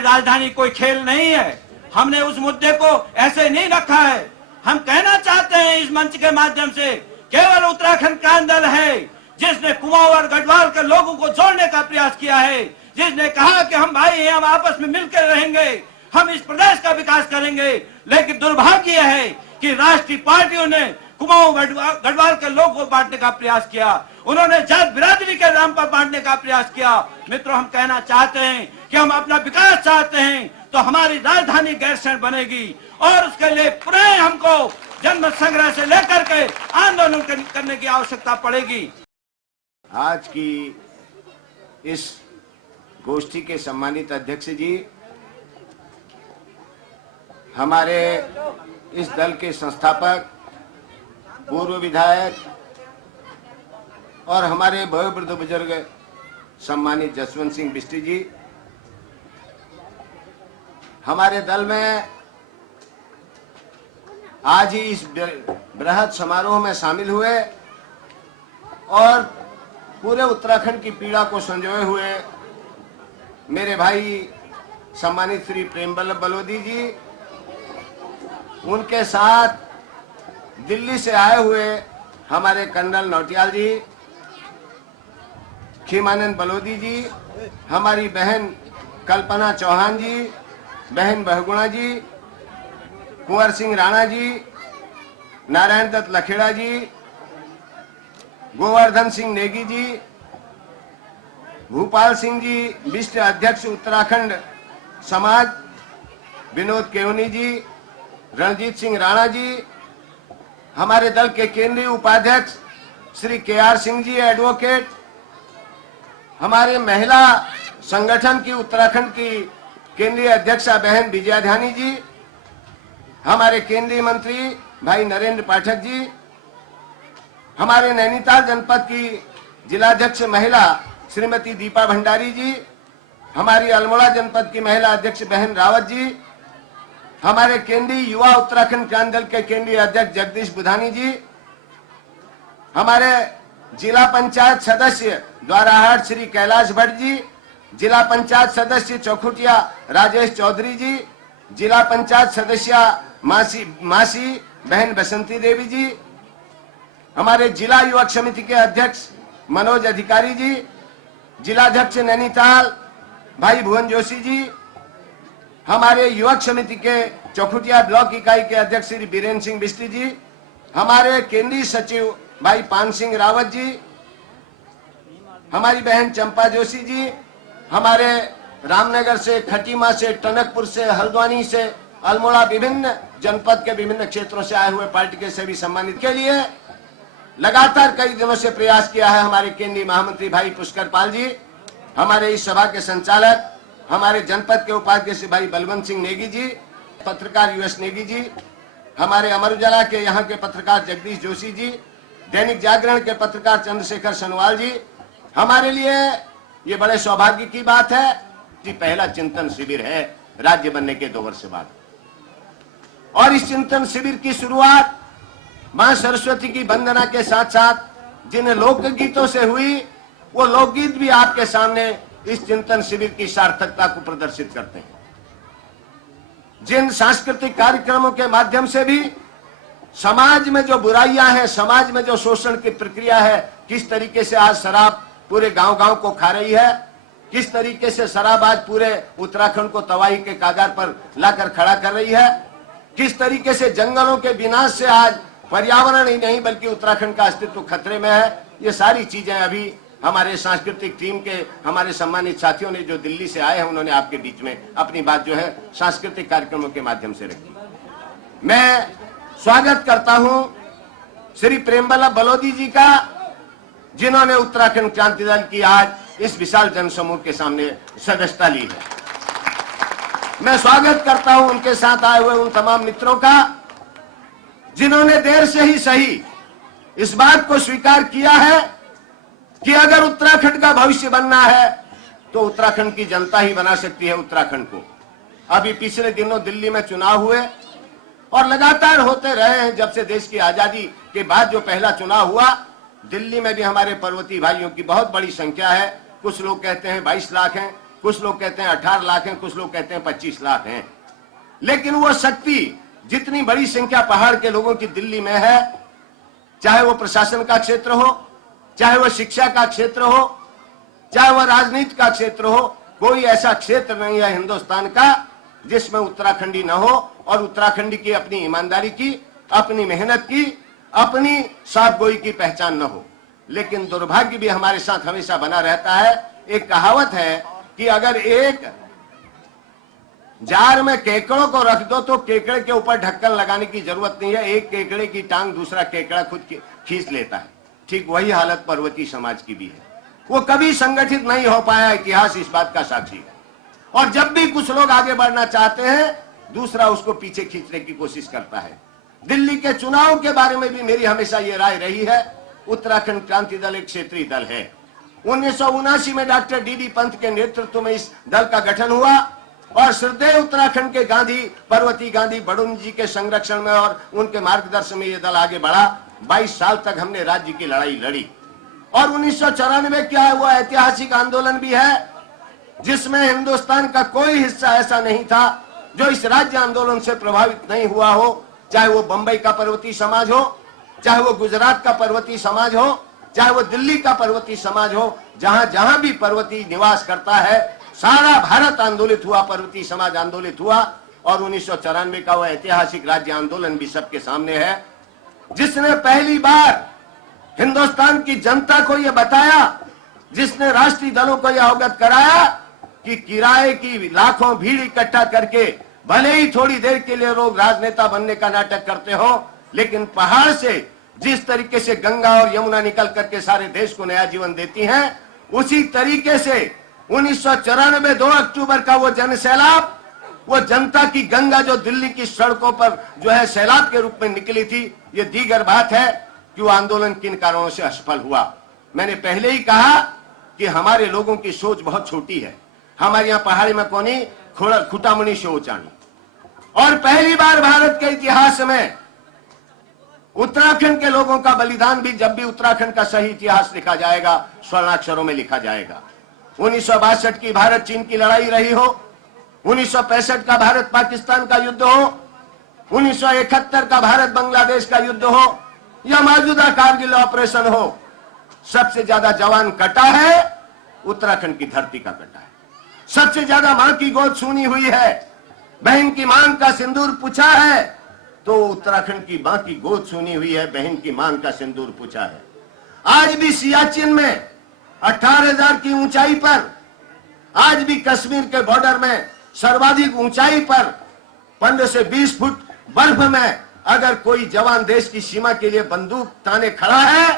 राजधानी कोई खेल नहीं है। हमने उस मुद्दे को ऐसे नहीं रखा है। हम कहना चाहते हैं इस मंच के माध्यम से, केवल उत्तराखंड क्रांति दल है जिसने कुमाऊं और गढ़वाल के लोगों को जोड़ने का प्रयास किया है, जिसने कहा कि हम भाई हैं, हम आपस में मिलकर रहेंगे, हम इस प्रदेश का विकास करेंगे। लेकिन दुर्भाग्य है कि राष्ट्रीय पार्टियों ने कुमाऊं गढ़वाल के लोगों को बांटने का प्रयास किया, उन्होंने जात बिरादरी के नाम पर बांटने का प्रयास किया। मित्रों, हम कहना चाहते हैं कि हम अपना विकास चाहते हैं तो हमारी राजधानी गैरसैंण बनेगी और उसके लिए पुनः हमको जन्म संग्रह से लेकर के आंदोलन करने की आवश्यकता पड़ेगी। आज की इस गोष्ठी के सम्मानित अध्यक्ष जी, हमारे इस दल के संस्थापक, पूर्व विधायक और हमारे वयोवृद्ध बुजुर्ग सम्मानित जसवंत सिंह बिष्ट जी हमारे दल में आज ही इस बृहद समारोह में शामिल हुए और पूरे उत्तराखंड की पीड़ा को संजोए हुए मेरे भाई सम्मानित श्री प्रेमवल्लभ बलोदी जी, उनके साथ दिल्ली से आए हुए हमारे कर्नल नौटियाल जी, खीमानंद बलोदी जी, हमारी बहन कल्पना चौहान जी, बहन बहुगुणा जी, कुंवर सिंह राणा जी, नारायण दत्त लखेड़ा जी, गोवर्धन सिंह नेगी जी, भूपाल सिंह जी, विशिष्ट अध्यक्ष उत्तराखंड समाज, विनोद केवनी जी, रणजीत सिंह राणा जी, हमारे दल के केंद्रीय उपाध्यक्ष श्री KR सिंह जी एडवोकेट, हमारे महिला संगठन की उत्तराखंड की केंद्रीय अध्यक्षा बहन विजयाधानी जी, हमारे केंद्रीय मंत्री भाई नरेंद्र पाठक जी, हमारे नैनीताल जनपद की जिलाध्यक्ष महिला श्रीमती दीपा भंडारी जी, हमारी अल्मोड़ा जनपद की महिला अध्यक्ष बहन रावत जी, हमारे केंद्रीय युवा उत्तराखंड क्रांति दल के केंद्रीय अध्यक्ष जगदीश बुधानी जी, हमारे जिला पंचायत सदस्य द्वाराहाट श्री कैलाश भट्ट जी, जिला पंचायत सदस्य चौखुटिया राजेश चौधरी जी, जिला पंचायत सदस्य मासी बहन बसंती देवी जी, हमारे जिला युवक समिति के अध्यक्ष मनोज अधिकारी जी, जिलाध्यक्ष नैनीताल भाई भुवन जोशी जी, हमारे युवक समिति के चौखुटिया ब्लॉक इकाई के अध्यक्ष श्री बीरेन्द्र सिंह बिष्ट जी, हमारे केंद्रीय सचिव भाई पान सिंह रावत जी, हमारी बहन चंपा जोशी जी, हमारे रामनगर से, खटीमा से, टनकपुर से, हल्द्वानी से, अल्मोड़ा, विभिन्न जनपद के विभिन्न क्षेत्रों से आए हुए पार्टी के सभी सम्मानित के लिए लगातार कई दिनों से प्रयास किया है हमारे केंद्रीय महामंत्री भाई पुष्कर पाल जी, हमारे इस सभा के संचालक, हमारे जनपद के उपाध्यक्ष भाई बलवंत सिंह नेगी जी, पत्रकार US नेगी जी, हमारे अमर उजाला के यहाँ के पत्रकार जगदीश जोशी जी, दैनिक जागरण के पत्रकार चंद्रशेखर सनवाल जी। हमारे लिए ये बड़े सौभाग्य की बात है कि पहला चिंतन शिविर है राज्य बनने के 2 वर्ष बाद, और इस चिंतन शिविर की शुरुआत मां सरस्वती की वंदना के साथ साथ जिन लोकगीतों से हुई, वो लोकगीत भी आपके सामने इस चिंतन शिविर की सार्थकता को प्रदर्शित करते हैं। जिन सांस्कृतिक कार्यक्रमों के माध्यम से भी समाज में जो बुराइयां हैं, समाज में जो शोषण की प्रक्रिया है, किस तरीके से आज शराब पूरे गांव-गांव को खा रही है, किस तरीके से शराब आज पूरे उत्तराखंड को तबाही के कागार पर लाकर खड़ा कर रही है, किस तरीके से जंगलों के विनाश से आज पर्यावरण ही नहीं बल्कि उत्तराखंड का अस्तित्व खतरे में है। ये सारी चीजें अभी हमारे सांस्कृतिक टीम के हमारे सम्मानित साथियों ने जो दिल्ली से आए हैं, उन्होंने आपके बीच में अपनी बात जो है सांस्कृतिक कार्यक्रमों के माध्यम से रखी। मैं स्वागत करता हूं श्री प्रेमवल्लभ बलोदी जी का, जिन्होंने उत्तराखंड क्रांति दल की आज इस विशाल जनसमूह के सामने सदस्यता ली है। मैं स्वागत करता हूं उनके साथ आए हुए उन तमाम मित्रों का जिन्होंने देर से ही सही इस बात को स्वीकार किया है कि अगर उत्तराखंड का भविष्य बनना है तो उत्तराखंड की जनता ही बना सकती है उत्तराखंड को। अभी पिछले दिनों दिल्ली में चुनाव हुए और लगातार होते रहे हैं। जब से देश की आजादी के बाद जो पहला चुनाव हुआ, दिल्ली में भी हमारे पर्वतीय भाइयों की बहुत बड़ी संख्या है। कुछ लोग कहते हैं 22 लाख हैं, कुछ लोग कहते हैं 18 लाख हैं, कुछ लोग कहते हैं 25 लाख हैं। लेकिन वो शक्ति जितनी बड़ी संख्या पहाड़ के लोगों की दिल्ली में है, चाहे वो प्रशासन का क्षेत्र हो, चाहे वो शिक्षा का क्षेत्र हो, चाहे वो राजनीति का क्षेत्र हो, कोई ऐसा क्षेत्र नहीं है हिंदुस्तान का जिसमें उत्तराखंडी न हो और उत्तराखंडी की अपनी ईमानदारी की, अपनी मेहनत की, अपनी साफगोई की पहचान न हो। लेकिन दुर्भाग्य भी हमारे साथ हमेशा बना रहता है। एक कहावत है कि अगर एक जार में केकड़ों को रख दो तो केकड़े के ऊपर ढक्कन लगाने की जरूरत नहीं है, एक केकड़े की टांग दूसरा केकड़ा खुद खींच लेता है। ठीक वही हालत पर्वतीय समाज की भी है। वो कभी संगठित नहीं हो पाया, इतिहास इस बात का साक्षी है। और जब भी कुछ लोग आगे बढ़ना चाहते हैं, दूसरा उसको पीछे खींचने की कोशिश करता है। दिल्ली के चुनाव के बारे में भी मेरी हमेशा ये राय रही है, उत्तराखंड क्रांति दल एक क्षेत्रीय दल है। 1979 में डॉक्टर डी.डी. पंत के नेतृत्व में इस दल का गठन हुआ और श्रद्धेय उत्तराखंड के गांधी, पर्वती गांधी बड़ुन जी के संरक्षण में और उनके मार्गदर्शन में यह दल आगे बढ़ा। 22 साल तक हमने राज्य की लड़ाई लड़ी और 1994 क्या हुआ, ऐतिहासिक आंदोलन भी है जिसमें हिंदुस्तान का कोई हिस्सा ऐसा नहीं था जो इस राज्य आंदोलन से प्रभावित नहीं हुआ हो। चाहे वो बंबई का पर्वतीय समाज हो, चाहे वो गुजरात का पर्वतीय समाज हो, चाहे वो दिल्ली का पर्वतीय समाज हो, जहां जहां भी पर्वतीय निवास करता है, सारा भारत आंदोलित हुआ, पर्वतीय समाज आंदोलित हुआ। और 1994 का वह ऐतिहासिक राज्य आंदोलन भी सबके सामने है, जिसने पहली बार हिंदुस्तान की जनता को यह बताया, जिसने राष्ट्रीय दलों को यह अवगत कराया कि किराए की लाखों भीड़ इकट्ठा करके भले ही थोड़ी देर के लिए लोग राजनेता बनने का नाटक करते हो, लेकिन पहाड़ से जिस तरीके से गंगा और यमुना निकल करके सारे देश को नया जीवन देती हैं, उसी तरीके से 1994 2 अक्टूबर का वो जन सैलाब, वो जनता की गंगा जो दिल्ली की सड़कों पर जो है सैलाब के रूप में निकली थी, ये दीगर बात है कि वो आंदोलन किन कारणों से असफल हुआ। मैंने पहले ही कहा कि हमारे लोगों की सोच बहुत छोटी है। हमारे यहाँ पहाड़ी में कोनी खुटामणी शोचानी, और पहली बार भारत के इतिहास में उत्तराखंड के लोगों का बलिदान भी, जब भी उत्तराखंड का सही इतिहास लिखा जाएगा, स्वर्णाक्षरों में लिखा जाएगा। 1962 की भारत चीन की लड़ाई रही हो, 1965 का भारत पाकिस्तान का युद्ध हो, 1971 का भारत बांग्लादेश का युद्ध हो, या मौजूदा कारगिल ऑपरेशन हो, सबसे ज्यादा जवान कटा है उत्तराखंड की धरती का कटा है। सबसे ज्यादा मां की गोद सुनी हुई है, बहन की मांग का सिंदूर पूछा है तो उत्तराखंड की मां की गोद सुनी हुई है, बहन की मांग का सिंदूर पूछा है। आज भी सियाचिन में 18,000 की ऊंचाई पर, आज भी कश्मीर के बॉर्डर में सर्वाधिक ऊंचाई पर 15 से 20 फुट बर्फ में अगर कोई जवान देश की सीमा के लिए बंदूक ताने खड़ा है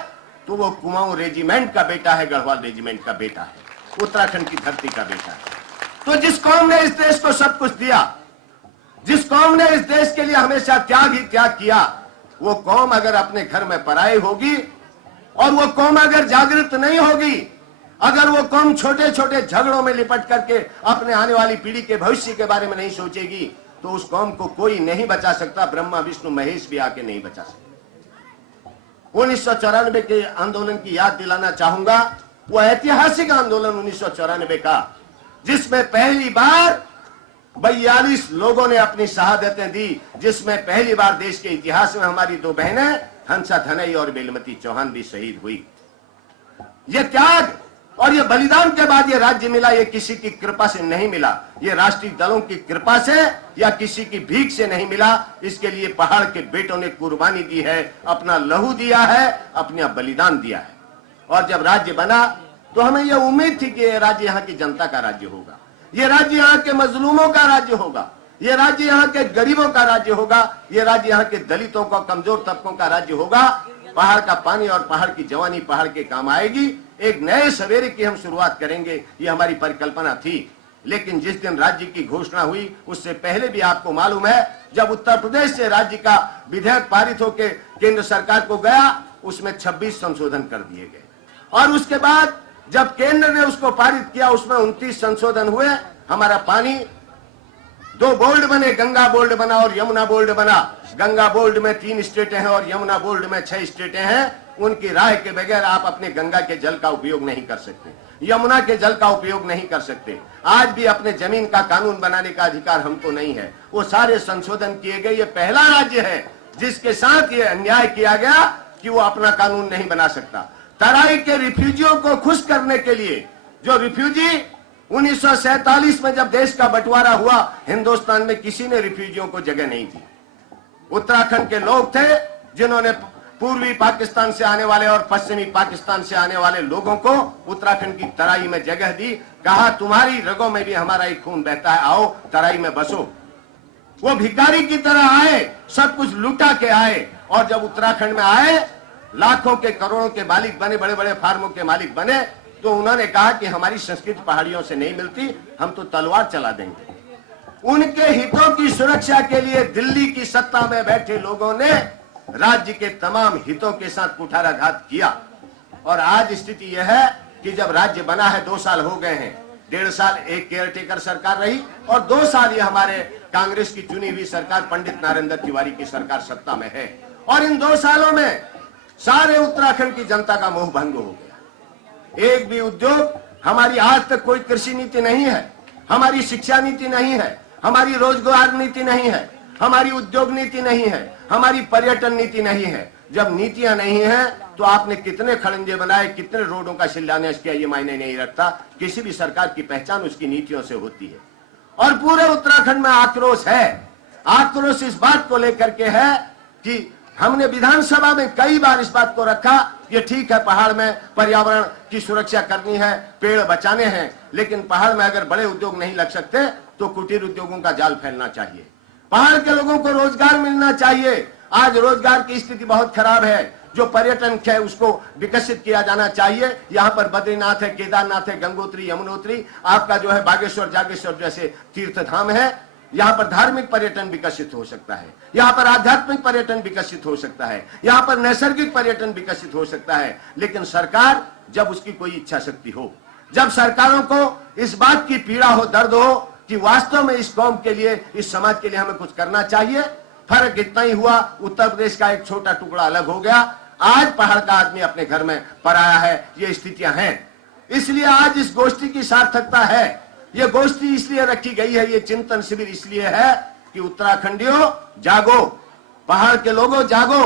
तो वो कुमाऊं रेजिमेंट का बेटा है, गढ़वाल रेजिमेंट का बेटा है, उत्तराखंड की धरती का बेटा है। तो जिस कौम ने इस देश को सब कुछ दिया, जिस कौम ने इस देश के लिए हमेशा त्याग ही त्याग किया, वो कौम अगर अपने घर में पराई होगी और वो कौम अगर जागृत नहीं होगी, अगर वो कौम छोटे छोटे झगड़ों में लिपट करके अपने आने वाली पीढ़ी के भविष्य के बारे में नहीं सोचेगी, तो उस कौम को कोई नहीं बचा सकता, ब्रह्मा विष्णु महेश भी आके नहीं बचा सकता। 1994 के आंदोलन की याद दिलाना चाहूंगा, वो ऐतिहासिक आंदोलन 1994 का, जिसमें पहली बार 42 लोगों ने अपनी शहादतें दी, जिसमें पहली बार देश के इतिहास में हमारी 2 बहनें हंसा धनई और बेलमती चौहान भी शहीद हुई। ये त्याग और ये बलिदान के बाद ये राज्य मिला, ये किसी की कृपा से नहीं मिला, ये राष्ट्रीय दलों की कृपा से या किसी की भीख से नहीं मिला। इसके लिए पहाड़ के बेटों ने कुर्बानी दी है, अपना लहू दिया है, अपना बलिदान दिया है। और जब राज्य बना तो हमें यह उम्मीद थी कि यह राज्य यहाँ की जनता का राज्य होगा, ये राज्य यहाँ के मजलूमों का राज्य होगा, ये राज्य यहाँ के गरीबों का राज्य होगा, ये राज्य यहाँ के दलितों का, कमजोर तबकों का राज्य होगा। पहाड़ का पानी और पहाड़ की जवानी पहाड़ के काम आएगी, एक नए सवेरे की हम शुरुआत करेंगे, ये हमारी परिकल्पना थी। लेकिन जिस दिन राज्य की घोषणा हुई उससे पहले भी आपको मालूम है, जब उत्तर प्रदेश से राज्य का विधेयक पारित होकर केंद्र सरकार को गया, उसमें 26 संशोधन कर दिए गए, और उसके बाद जब केंद्र ने उसको पारित किया उसमें 29 संशोधन हुए। हमारा पानी 2 बोर्ड बने, गंगा बोर्ड बना और यमुना बोर्ड बना। गंगा बोर्ड में 3 स्टेटें हैं और यमुना बोर्ड में 6 स्टेटें हैं। उनकी राय के बगैर आप अपने गंगा के जल का उपयोग नहीं कर सकते। यमुना के जल का उपयोग नहीं कर सकते। आज भी अपने जमीन का कानून बनाने का अधिकार हमको नहीं है। वो सारे संशोधन किए गए। ये पहला राज्य है जिसके साथ ये अन्याय किया गया कि वो अपना कानून नहीं बना सकता। तराई के रिफ्यूजियों को खुश करने के लिए, जो रिफ्यूजी 1947 में जब देश का बंटवारा हुआ, हिंदुस्तान में किसी ने रिफ्यूजियों को जगह नहीं दी। उत्तराखंड के लोग थे जिन्होंने पूर्वी पाकिस्तान से आने वाले और पश्चिमी पाकिस्तान से आने वाले लोगों को उत्तराखंड की तराई में जगह दी। कहा तुम्हारी रगों में भी हमारा ही खून बहता है, आओ तराई में बसो। वो भिखारी की तरह आए, सब कुछ लुटा के आए, और जब उत्तराखंड में आए, लाखों के करोड़ों के मालिक बने, बड़े बड़े फार्मों के मालिक बने, तो उन्होंने कहा कि हमारी संस्कृति पहाड़ियों से नहीं मिलती, हम तो तलवार चला देंगे। उनके हितों की सुरक्षा के लिए दिल्ली की सत्ता में बैठे लोगों ने राज्य के तमाम हितों के साथ कुठाराघात किया। और आज स्थिति यह है कि जब राज्य बना है, 2 साल हो गए हैं, 1.5 साल एक केयरटेकर सरकार रही और 2 साल ये हमारे कांग्रेस की चुनी हुई सरकार पंडित नरेंद्र तिवारी की सरकार सत्ता में है। और इन 2 सालों में सारे उत्तराखंड की जनता का मोह भंग हो गया। एक भी उद्योग, हमारी आज तक कोई कृषि नीति नहीं है, हमारी शिक्षा नीति नहीं है, हमारी रोजगार नीति नहीं है, हमारी उद्योग नीति नहीं है, हमारी पर्यटन नीति नहीं है। जब नीतियां नहीं है तो आपने कितने खड़ंजे बनाए, कितने रोडों का शिलान्यास किया, ये मायने नहीं रखता। किसी भी सरकार की पहचान उसकी नीतियों से होती है। और पूरे उत्तराखंड में आक्रोश है। आक्रोश इस बात को लेकर के है कि हमने विधानसभा में कई बार इस बात को रखा, ये ठीक है पहाड़ में पर्यावरण की सुरक्षा करनी है, पेड़ बचाने हैं, लेकिन पहाड़ में अगर बड़े उद्योग नहीं लग सकते तो कुटीर उद्योगों का जाल फैलना चाहिए। पहाड़ के लोगों को रोजगार मिलना चाहिए। आज रोजगार की स्थिति बहुत खराब है। जो पर्यटन है उसको विकसित किया जाना चाहिए। यहाँ पर बद्रीनाथ है, केदारनाथ है, गंगोत्री, यमुनोत्री, आपका जो है बागेश्वर, जागेश्वर जैसे तीर्थ धाम है। यहाँ पर धार्मिक पर्यटन विकसित हो सकता है, यहाँ पर आध्यात्मिक पर्यटन विकसित हो सकता है, यहाँ पर नैसर्गिक पर्यटन विकसित हो सकता है। लेकिन सरकार, जब उसकी कोई इच्छा शक्ति हो, जब सरकारों को इस बात की पीड़ा हो, दर्द हो कि वास्तव में इस कौम के लिए, इस समाज के लिए हमें कुछ करना चाहिए। फर्क इतना ही हुआ, उत्तर प्रदेश का एक छोटा टुकड़ा अलग हो गया, आज पहाड़ का आदमी अपने घर में पराया है। ये स्थितियां हैं, इसलिए आज इस गोष्ठी की सार्थकता है। ये गोष्ठी इसलिए रखी गई है, ये चिंतन शिविर इसलिए है कि उत्तराखंडियों जागो, पहाड़ के लोगों जागो,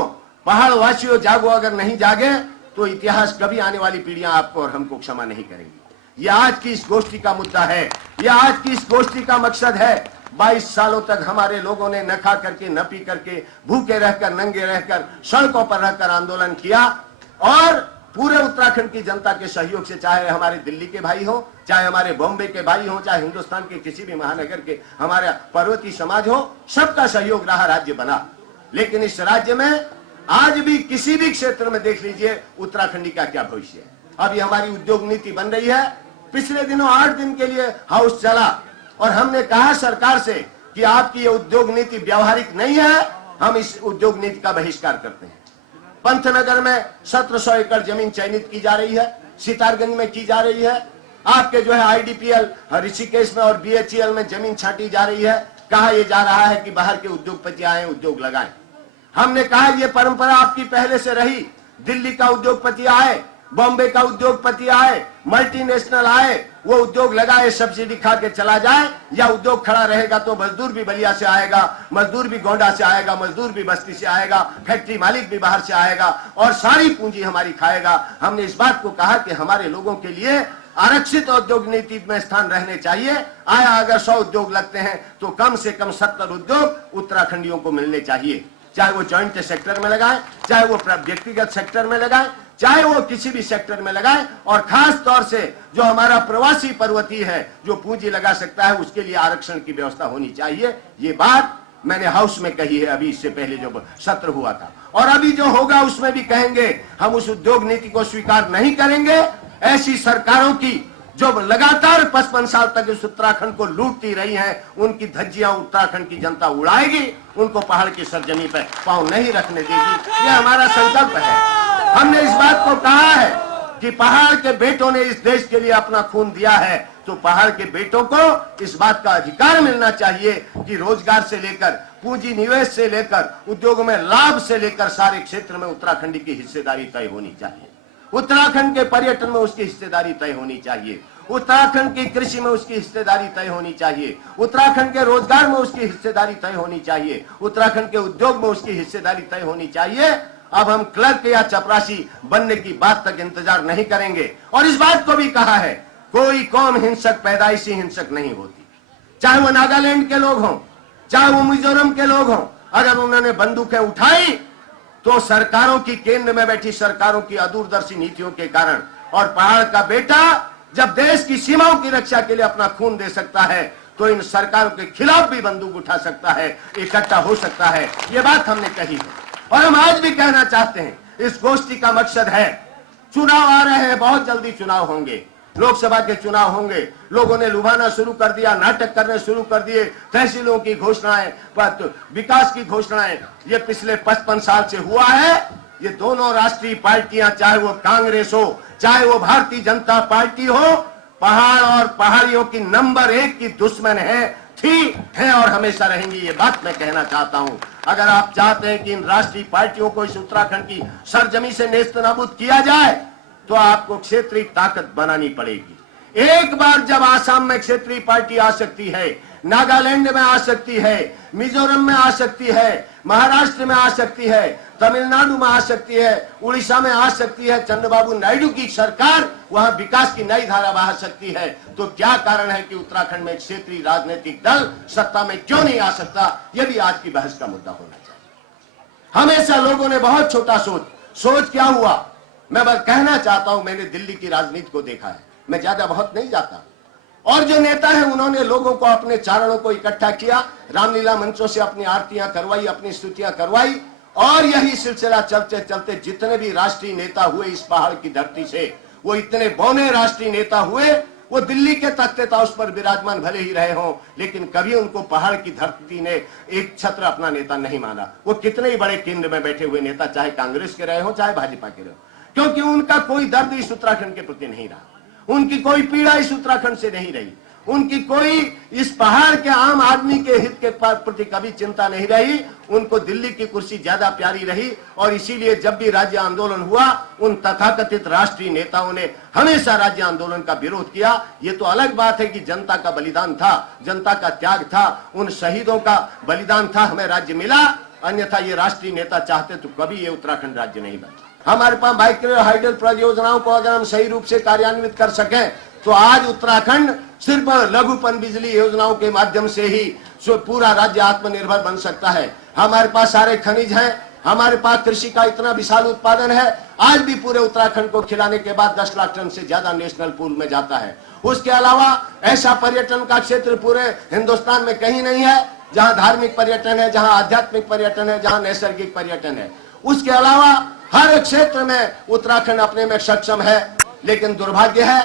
पहाड़ वासियों जागो। अगर नहीं जागे तो इतिहास कभी आने वाली पीढ़ियां आपको और हमको क्षमा नहीं करेंगी। ये आज की इस गोष्ठी का मुद्दा है, ये आज की इस गोष्ठी का मकसद है। 22 सालों तक हमारे लोगों ने न खा करके, न पी करके, भूखे रहकर, नंगे रहकर, सड़कों पर रहकर आंदोलन किया। और पूरे उत्तराखंड की जनता के सहयोग से, चाहे हमारे दिल्ली के भाई हो, चाहे हमारे बॉम्बे के भाई हो, चाहे हिंदुस्तान के किसी भी महानगर के हमारे पर्वतीय समाज हो, सबका सहयोग रहा, राज्य बना। लेकिन इस राज्य में आज भी किसी भी क्षेत्र में देख लीजिए उत्तराखंडी का क्या भविष्य है। अभी हमारी उद्योग नीति बन रही है। पिछले दिनों 8 दिन के लिए हाउस चला और हमने कहा सरकार से कि आपकी ये उद्योग नीति व्यवहारिक नहीं है, हम इस उद्योग नीति का बहिष्कार करते हैं। पंतनगर में 1700 एकड़ जमीन चयनित की जा रही है, सितारगंज में की जा रही है, आपके जो है आईडीपीएल ऋषिकेश में और बीएचईएल में जमीन छांटी जा रही है। कहा यह जा रहा है कि बाहर के उद्योगपति आए, उद्योग लगाएं। हमने कहा यह परंपरा आपकी पहले से रही, दिल्ली का उद्योगपति आए, बॉम्बे का उद्योगपति आए, मल्टीनेशनल आए, वो उद्योग लगाए, सब्सिडी खा के चला जाए, या उद्योग खड़ा रहेगा तो मजदूर भी बलिया से आएगा, मजदूर भी गोंडा से आएगा, मजदूर भी बस्ती से आएगा, फैक्ट्री मालिक भी बाहर से आएगा और सारी पूंजी हमारी खाएगा। हमने इस बात को कहा कि हमारे लोगों के लिए आरक्षित उद्योग नीति में स्थान रहने चाहिए। आया अगर 100 उद्योग लगते हैं तो कम से कम 70 उद्योग उत्तराखंडियों को मिलने चाहिए, चाहे वो जॉइंट सेक्टर में लगाए, चाहे वो व्यक्तिगत सेक्टर में लगाए, चाहे वो किसी भी सेक्टर में लगाए। और खास तौर से जो हमारा प्रवासी पर्वतीय है, जो पूंजी लगा सकता है, उसके लिए आरक्षण की व्यवस्था होनी चाहिए। ये बात मैंने हाउस में कही है, अभी इससे पहले जो सत्र हुआ था, और अभी जो होगा उसमें भी कहेंगे। हम उस उद्योग नीति को स्वीकार नहीं करेंगे। ऐसी सरकारों की जो लगातार 55 साल तक इस उत्तराखंड को लूटती रही हैं, उनकी धज्जियां उत्तराखंड की जनता उड़ाएगी, उनको पहाड़ की सरजमी पर पांव नहीं रखने देगी। ये हमारा संकल्प है। हमने इस बात को कहा है कि पहाड़ के बेटों ने इस देश के लिए अपना खून दिया है, तो पहाड़ के बेटों को इस बात का अधिकार मिलना चाहिए कि रोजगार से लेकर, पूंजी निवेश से लेकर, उद्योगों में लाभ से लेकर सारे क्षेत्र में उत्तराखंडी की हिस्सेदारी तय होनी चाहिए। उत्तराखंड के पर्यटन में उसकी हिस्सेदारी तय होनी चाहिए, उत्तराखंड की कृषि में उसकी हिस्सेदारी तय होनी चाहिए, उत्तराखंड के रोजगार में उसकी हिस्सेदारी तय होनी चाहिए, उत्तराखंड के उद्योग में उसकी हिस्सेदारी तय होनी चाहिए। अब हम क्लर्क या चपरासी बनने की बात तक इंतजार नहीं करेंगे। और इस बात को भी कहा है, कोई कौम हिंसक पैदाइशी हिंसक नहीं होती, चाहे वो नागालैंड के लोग हों, चाहे वो मिजोरम के लोग हों। अगर उन्होंने बंदूकें उठाई तो सरकारों की, केंद्र में बैठी सरकारों की अदूरदर्शी नीतियों के कारण। और पहाड़ का बेटा जब देश की सीमाओं की रक्षा के लिए अपना खून दे सकता है तो इन सरकारों के खिलाफ भी बंदूक उठा सकता है, इकट्ठा हो सकता है। ये बात हमने कही है और हम आज भी कहना चाहते हैं। इस गोष्ठी का मकसद है, चुनाव आ रहे हैं, बहुत जल्दी चुनाव होंगे, लोकसभा के चुनाव होंगे। लोगों ने लुभाना शुरू कर दिया, नाटक करने शुरू कर दिए, तहसीलों की घोषणाएं, विकास की घोषणाएं। ये पिछले 55 साल से हुआ है। ये दोनों राष्ट्रीय पार्टियां, चाहे वो कांग्रेस हो, चाहे वो भारतीय जनता पार्टी हो, पहाड़ और पहाड़ियों की नंबर 1 की दुश्मन है और हमेशा रहेंगी। ये बात मैं कहना चाहता हूं। अगर आप चाहते हैं कि इन राष्ट्रीय पार्टियों को इस उत्तराखंड की सरजमी से नेस्तनाबूद किया जाए तो आपको क्षेत्रीय ताकत बनानी पड़ेगी। एक बार जब आसाम में क्षेत्रीय पार्टी आ सकती है, नागालैंड में आ सकती है, मिजोरम में आ सकती है, महाराष्ट्र में आ सकती है, तमिलनाडु में आ सकती है, उड़ीसा में आ सकती है, चंद्रबाबू नायडू की सरकार वहां विकास की नई धारा बहा सकती है, तो क्या कारण है कि उत्तराखंड में क्षेत्रीय राजनीतिक दल सत्ता में क्यों नहीं आ सकता? यह भी आज की बहस का मुद्दा होना चाहिए। हमेशा लोगों ने बहुत छोटा सोच क्या हुआ? मैं बस कहना चाहता हूं, मैंने दिल्ली की राजनीति को देखा है, मैं ज्यादा बहुत नहीं जाता। और जो नेता है उन्होंने लोगों को, अपने चारणों को इकट्ठा किया, रामलीला मंचों से अपनी आरतियां करवाई, अपनी स्तुतियां करवाई, और यही सिलसिला चलते चलते जितने भी राष्ट्रीय नेता हुए इस पहाड़ की धरती से, वो इतने बौने राष्ट्रीय नेता हुए। वो दिल्ली के तख्ते ताउस पर विराजमान भले ही रहे हों, लेकिन कभी उनको पहाड़ की धरती ने एक छत्र अपना नेता नहीं माना। वो कितने ही बड़े केंद्र में बैठे हुए नेता, चाहे कांग्रेस के रहे हो, चाहे भाजपा के रहे हो, क्योंकि उनका कोई दर्द इस उत्तराखंड के प्रति नहीं रहा, उनकी कोई पीड़ा इस उत्तराखंड से नहीं रही, उनकी कोई इस पहाड़ के आम आदमी के हित के प्रति कभी चिंता नहीं रही। उनको दिल्ली की कुर्सी ज्यादा प्यारी रही। और इसीलिए जब भी राज्य आंदोलन हुआ, उन तथाकथित राष्ट्रीय नेताओं ने हमेशा राज्य आंदोलन का विरोध किया। ये तो अलग बात है कि जनता का बलिदान था, जनता का त्याग था, उन शहीदों का बलिदान था, हमें राज्य मिला। अन्यथा ये राष्ट्रीय नेता चाहते तो कभी ये उत्तराखंड राज्य नहीं बनता। हमारे पास माइक्रो हाइडल परियोजनाओं को अगर हम सही रूप से कार्यान्वित कर सकें तो आज उत्तराखंड सिर्फ लघु पन बिजली योजनाओं के माध्यम से ही पूरा राज्य आत्मनिर्भर बन सकता है। हमारे पास सारे खनिज हैं, हमारे पास कृषि का इतना विशाल उत्पादन है। आज भी पूरे उत्तराखंड को खिलाने के बाद 10 लाख टन से ज्यादा नेशनल पूल में जाता है। उसके अलावा ऐसा पर्यटन का क्षेत्र पूरे हिंदुस्तान में कहीं नहीं है जहां धार्मिक पर्यटन है, जहां आध्यात्मिक पर्यटन है, जहां नैसर्गिक पर्यटन है। उसके अलावा हर क्षेत्र में उत्तराखंड अपने में सक्षम है। लेकिन दुर्भाग्य है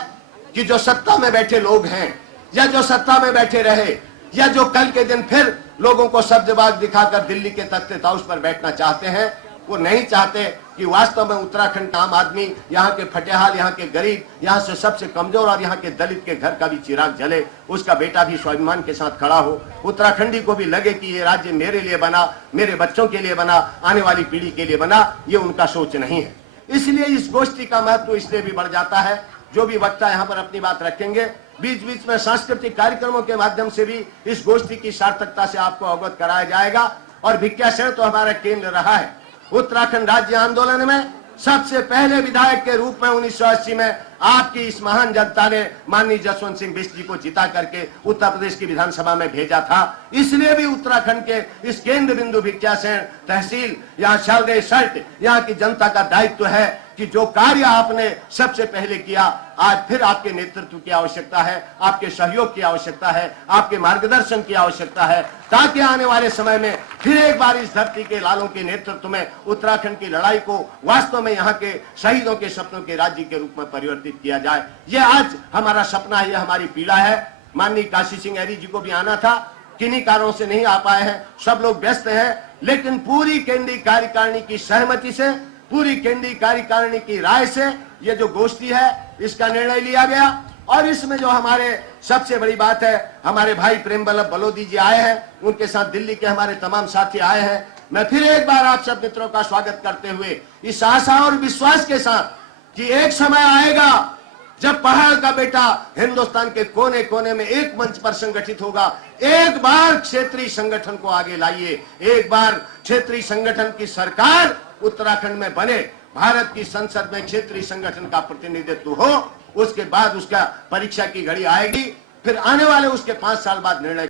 कि जो सत्ता में बैठे लोग हैं, या जो सत्ता में बैठे रहे, या जो कल के दिन फिर लोगों को शब्दबाज दिखाकर दिल्ली के तख्ते ताउस पर बैठना चाहते हैं, वो नहीं चाहते कि वास्तव में उत्तराखंड का आम आदमी, यहाँ के फटेहाल, यहाँ के गरीब, यहाँ से सबसे कमजोर और यहाँ के दलित के घर का भी चिराग जले, उसका बेटा भी स्वाभिमान के साथ खड़ा हो। उत्तराखंडी को भी लगे कि ये राज्य मेरे लिए बना, मेरे बच्चों के लिए बना, आने वाली पीढ़ी के लिए बना। ये उनका सोच नहीं है। इसलिए इस गोष्ठी का महत्व इसलिए भी बढ़ जाता है। जो भी वक्ता यहाँ पर अपनी बात रखेंगे, बीच बीच में सांस्कृतिक कार्यक्रमों के माध्यम से भी इस गोष्ठी की सार्थकता से आपको अवगत कराया जाएगा। और भिक्षाशरण तो हमारा केंद्र रहा है। उत्तराखंड राज्य आंदोलन में सबसे पहले विधायक के रूप में 1980 में आपकी इस महान जनता ने माननीय जसवंत सिंह बिष्ट जी को जिता करके उत्तर प्रदेश की विधानसभा में भेजा था। इसलिए भी उत्तराखंड के इस केंद्र बिंदु भिक्षाशरण तहसील, यहाँ शालदे शर्ट, यहाँ की जनता का दायित्व है कि जो कार्य आपने सबसे पहले किया, आज फिर आपके नेतृत्व की आवश्यकता है, आपके सहयोग की आवश्यकता है, आपके मार्गदर्शन की आवश्यकता है, ताकि आने वाले समय में फिर एक बार इस धरती के लालों के नेतृत्व में उत्तराखंड की लड़ाई को वास्तव में यहाँ के शहीदों के सपनों के राज्य के रूप में परिवर्तित किया जाए। ये आज हमारा सपना है, ये हमारी पीड़ा है। माननीय काशी सिंह ऐरी जी को भी आना था, किन्हीं कारणों से नहीं आ पाए हैं, सब लोग व्यस्त हैं। लेकिन पूरी केंद्रीय कार्यकारिणी की सहमति से, पूरी केंद्रीय कार्यकारिणी की राय से ये जो गोष्ठी है इसका निर्णय लिया गया। और इसमें जो हमारे सबसे बड़ी बात है, हमारे भाई प्रेम बल्लभ बलोदी जी आए हैं, उनके साथ दिल्ली के हमारे तमाम साथी आए हैं। मैं फिर एक बार आप सब मित्रों का स्वागत करते हुए इस आशा और विश्वास के साथ कि एक समय आएगा जब पहाड़ का बेटा हिंदुस्तान के कोने कोने में एक मंच पर संगठित होगा। एक बार क्षेत्रीय संगठन को आगे लाइए, एक बार क्षेत्रीय संगठन की सरकार उत्तराखंड में बने, भारत की संसद में क्षेत्रीय संगठन का प्रतिनिधित्व हो, उसके बाद उसका परीक्षा की घड़ी आएगी, फिर आने वाले उसके 5 साल बाद निर्णय